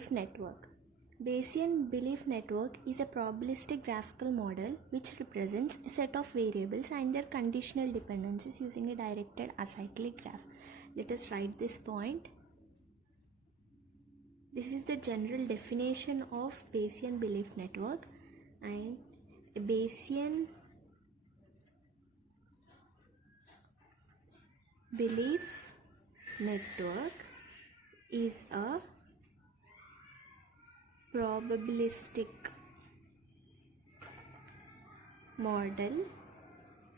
belief network. Bayesian belief network is a probabilistic graphical model which represents a set of variables and their conditional dependencies using a directed acyclic graph. Let us write this point. This is the general definition of Bayesian belief network, and a Bayesian belief network is a probabilistic model,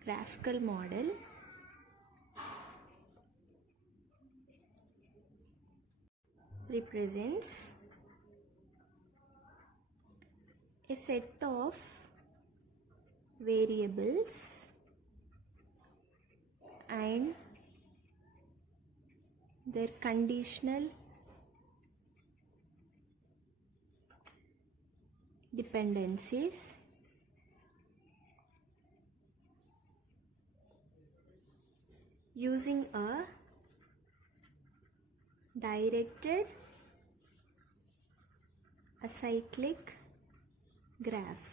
graphical model represents a set of variables and their conditional dependencies using a directed acyclic graph.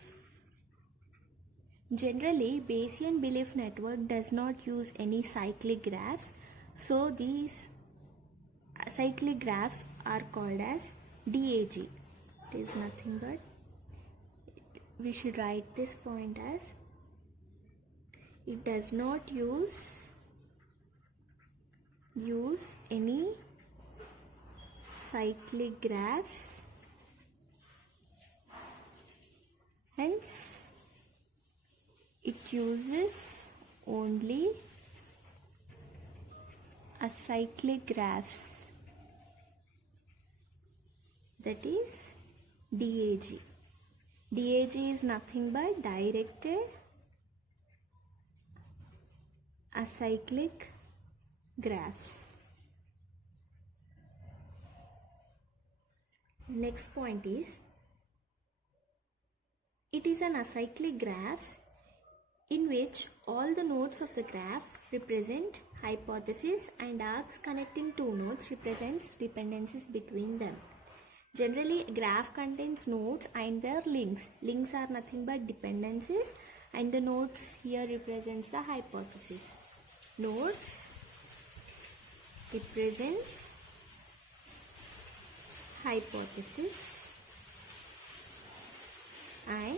Generally, Bayesian belief network does not use any cyclic graphs, so these cyclic graphs are called as DAG. It is nothing but, we should write this point as, it does not use any cyclic graphs, hence it uses only acyclic graphs, that is DAG. DAG is nothing but directed acyclic graphs. Next point is, it is an acyclic graphs in which all the nodes of the graph represent hypotheses and arcs connecting two nodes represents dependencies between them. Generally, a graph contains nodes and their links. Links are nothing but dependencies, and the nodes here represents the hypothesis. Nodes represents hypothesis and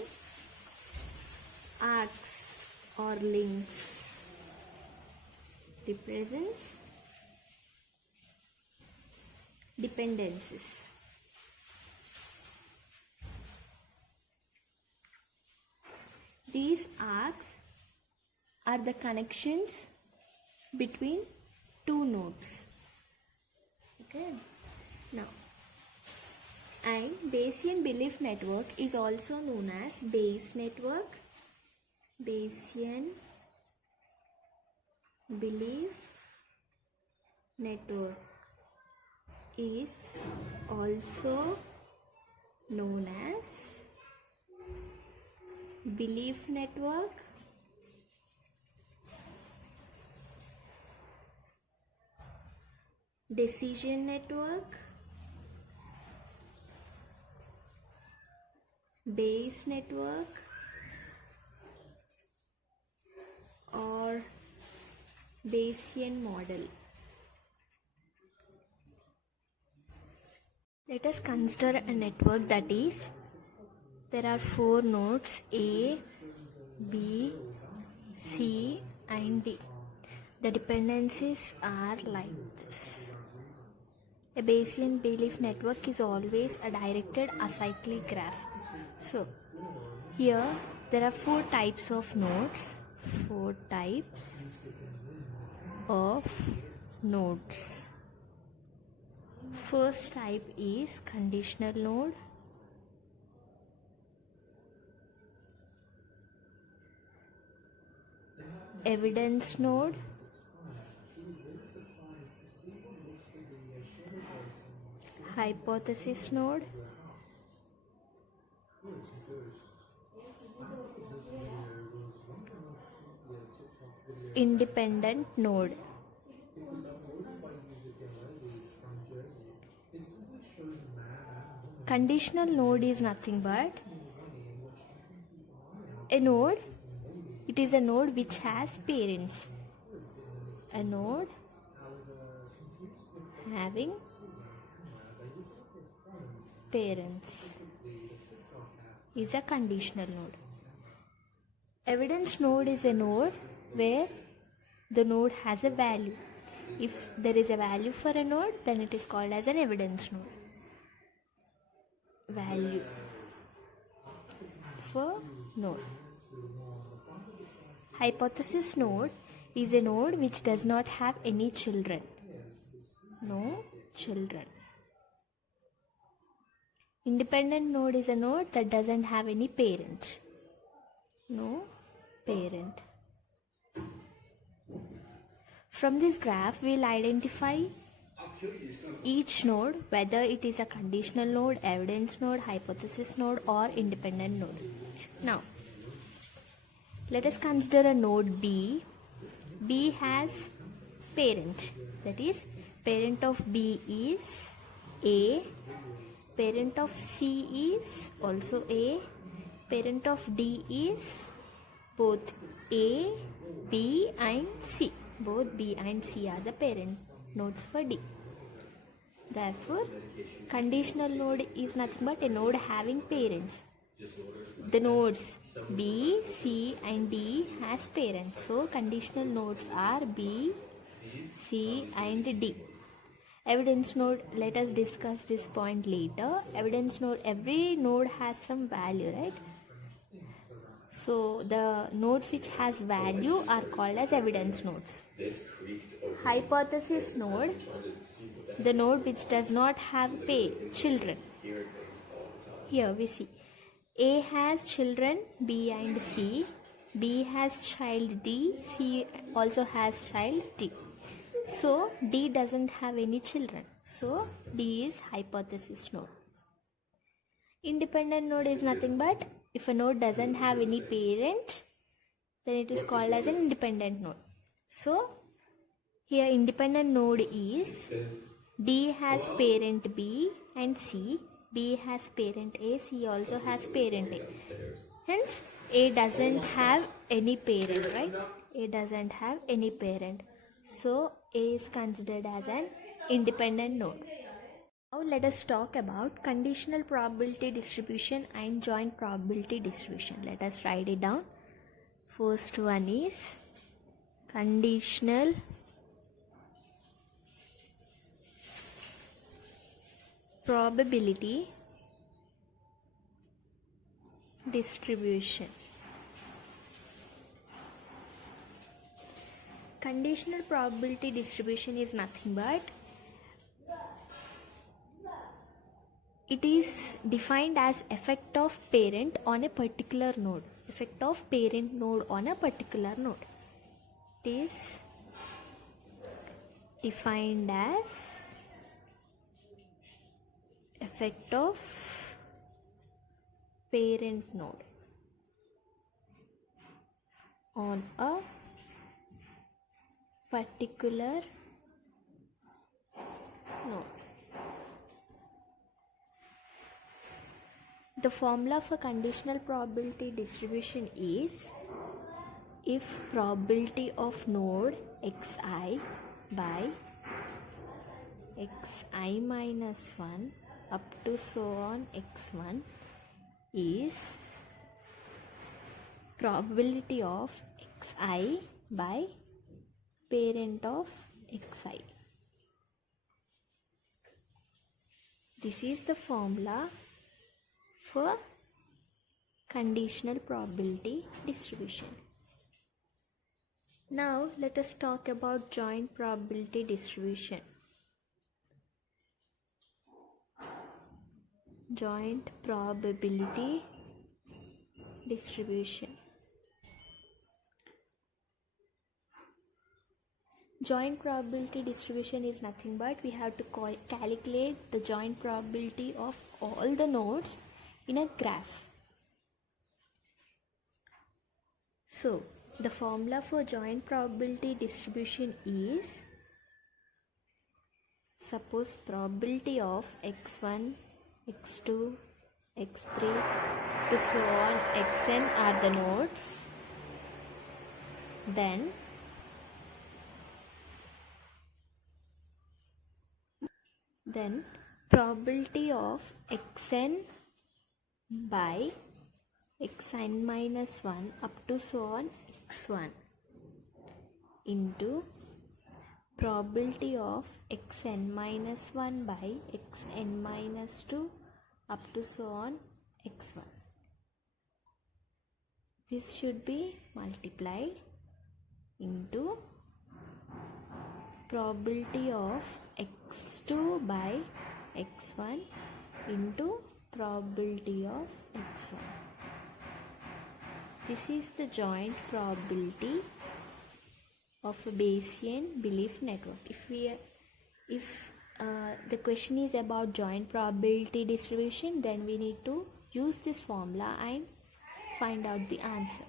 arcs or links represents dependencies. These arcs are the connections between two nodes. Okay. Now, and Bayesian belief network is also known as Bayes network. Bayesian belief network is also known as belief network, decision network, Bayes network, or Bayesian model. Let us consider a network that is, there are four nodes A, B, C and D. The dependencies are like this. A Bayesian belief network is always a directed acyclic graph. So, here there are four types of nodes. Four types of nodes. First type is conditional node. Evidence node, hypothesis node, independent node. conditional node is nothing but a node. It is a node which has parents. A node having parents is a conditional node. Evidence node is a node where the node has a value. If there is a value for a node, then it is called as an evidence node. Value for node. Hypothesis node is a node which does not have any children. No children. Independent node is a node that doesn't have any parent. No parent. From this graph, we'll identify each node, whether it is a conditional node, evidence node, hypothesis node, or independent node. Now, let us consider a node B. B has parent. That is, parent of B is A. Parent of C is also A. Parent of D is both A, B and C. Both B and C are the parent nodes for D. Therefore, conditional node is nothing but a node having parents. The nodes B, C and D has parents. So, conditional nodes are B, C and D. Evidence node, let us discuss this point later. Evidence node, every node has some value, right? So the nodes which has value are called as evidence nodes. Hypothesis node, the node which does not have children. Here we see A has children B and C. B has child D. C also has child D. So D doesn't have any children. So D is hypothesis node. Independent node is nothing but if a node doesn't have any parent, then it is called as an independent node. So here independent node is D has parent B and C. B has parent A. C also has parent A. Hence A doesn't have any parent, right? A doesn't have any parent. So A is considered as an independent node. Now let us talk about conditional probability distribution and joint probability distribution. Let us write it down. First one is conditional probability distribution. Conditional probability distribution is nothing but it is defined as effect of parent on a particular node. Effect of parent node on a particular node. It is defined as effect of parent node on a particular node. The formula for conditional probability distribution is if probability of node xi by xi minus 1 up to so on x1 is probability of xi by parent of xi. This is the formula for conditional probability distribution. Now let us talk about joint probability distribution. Joint probability distribution. Joint probability distribution is nothing but we have to calculate the joint probability of all the nodes in a graph. So the formula for joint probability distribution is, suppose probability of x1 x2, x3 to so on xn are the nodes. Then probability of xn by xn minus 1 up to so on x1 into probability of xn minus 1 by xn minus 2 up to so on x1. This should be multiplied into probability of x2 by x1 into probability of x1. This is the joint probability of a Bayesian belief network. If the question is about joint probability distribution, then we need to use this formula and find out the answer.